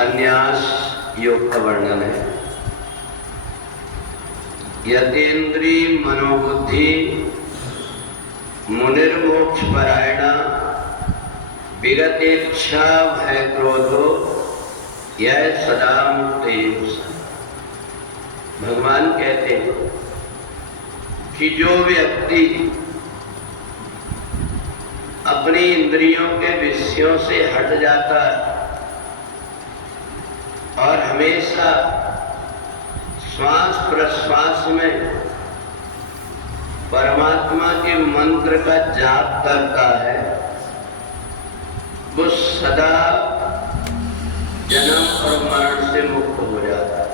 संन्यास योग का वर्णन है। यतेन्द्री मनोबुद्धि मुनिर्मोक्ष परायणा विगतेच्छा भय क्रोधो यह सदा मुक्त। भगवान कहते हैं कि जो व्यक्ति अपनी इंद्रियों के विषयों से हट जाता है और हमेशा श्वास प्रश्वास में परमात्मा के मंत्र का जाप करता है, वो सदा जन्म और मरण से मुक्त हो जाता है।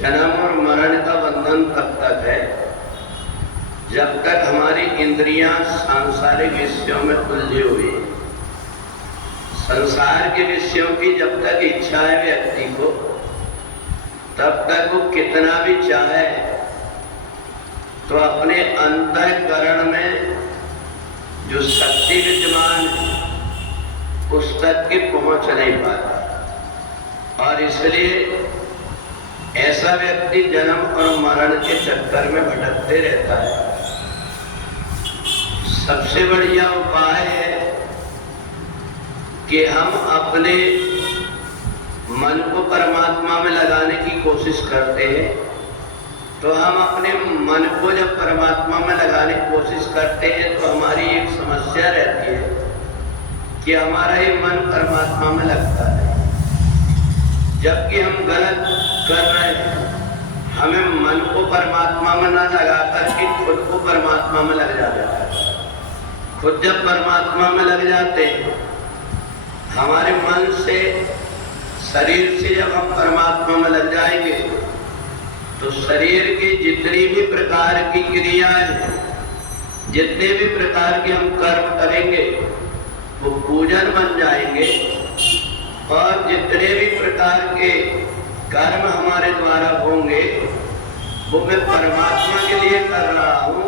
जन्म और मरण का बंधन तब तक है जब तक हमारी इंद्रियां सांसारिक विषयों में उलझी हुई है। संसार के विषयों की जब तक इच्छा है व्यक्ति को, तब तक वो कितना भी चाहे तो अपने अंतःकरण में जो शक्ति विद्यमान है उस तक के पहुंच नहीं पाता, और इसलिए ऐसा व्यक्ति जन्म और मरण के चक्कर में भटकते रहता है। सबसे बढ़िया उपाय है कि हम अपने मन को परमात्मा में लगाने की कोशिश करते हैं। तो हम अपने मन को जब परमात्मा में लगाने की कोशिश करते हैं तो हमारी एक समस्या रहती है कि हमारा ये मन परमात्मा में लगता है, जबकि हम गलत कर रहे हैं। हमें मन को परमात्मा में न लगा करके खुद को परमात्मा में लग जाता है। खुद जब परमात्मा में लग जाते हैं, हमारे मन से शरीर से जब हम परमात्मा में लग जाएंगे तो शरीर की जितनी भी प्रकार की क्रियाएं, जितने भी प्रकार के हम कर्म करेंगे वो पूजन बन जाएंगे, और जितने भी प्रकार के कर्म हमारे द्वारा होंगे वो मैं परमात्मा के लिए कर रहा हूँ,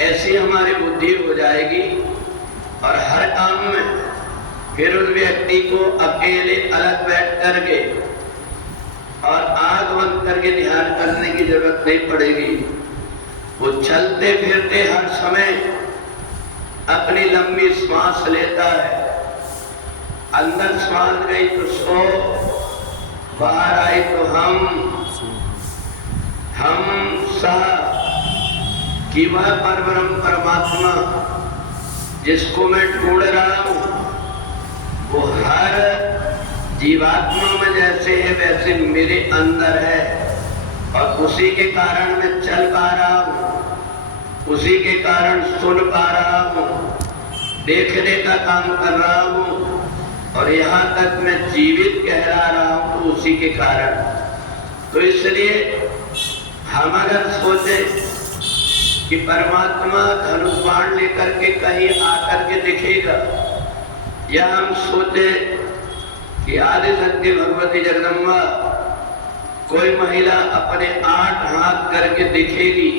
ऐसी हमारी बुद्धि हो जाएगी। और हर काम में फिर उस व्यक्ति को अकेले अलग बैठ करके और आंख बंद करके ध्यान करने की जरूरत नहीं पड़ेगी। वो चलते फिरते हर समय अपनी लंबी श्वास लेता है। अंदर श्वास गई तो सो, बाहर आई तो हम सह, कि वह परब्रह्म परमात्मा जिसको मैं ढूंढ रहा हूँ वो हर जीवात्मा में जैसे है वैसे मेरे अंदर है, और उसी के कारण मैं चल पा रहा हूँ, उसी के कारण सुन पा रहा हूँ, देखने का काम कर रहा हूँ, और यहाँ तक मैं जीवित कहला रहा हूँ तो उसी के कारण। तो इसलिए हम अगर सोचे कि परमात्मा धनुष बाण लेकर के कहीं आकर के दिखेगा, या हम सोचे कि आदि शक्ति भगवती जगदम्बा कोई महिला अपने 8 हाथ करके दिखेगी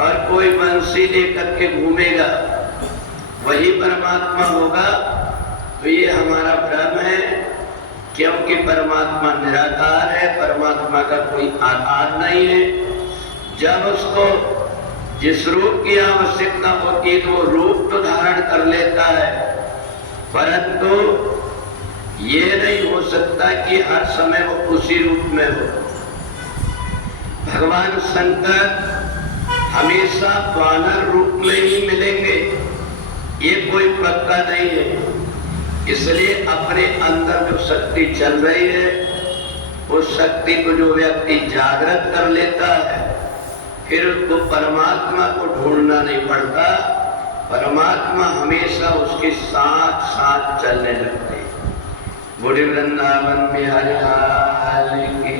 और कोई बंसी लेकर के घूमेगा वही परमात्मा होगा, तो ये हमारा भ्रम है। क्योंकि परमात्मा निराकार है, परमात्मा का कोई आकार नहीं है। जब उसको जिस रूप की आवश्यकता होती है तो वो रूप तो धारण कर लेता है, परंतु ये नहीं हो सकता कि हर समय वो उसी रूप में हो। भगवान शंकर हमेशा वानर रूप में ही मिलेंगे, ये कोई पक्का नहीं है। इसलिए अपने अंदर जो शक्ति चल रही है उस शक्ति को जो व्यक्ति जागृत कर लेता है, फिर उसको परमात्मा को ढूंढना नहीं पड़ता, परमात्मा हमेशा उसके साथ साथ चलने लगते हैं। बुढ़ी वृंदावन बिहारी लाल की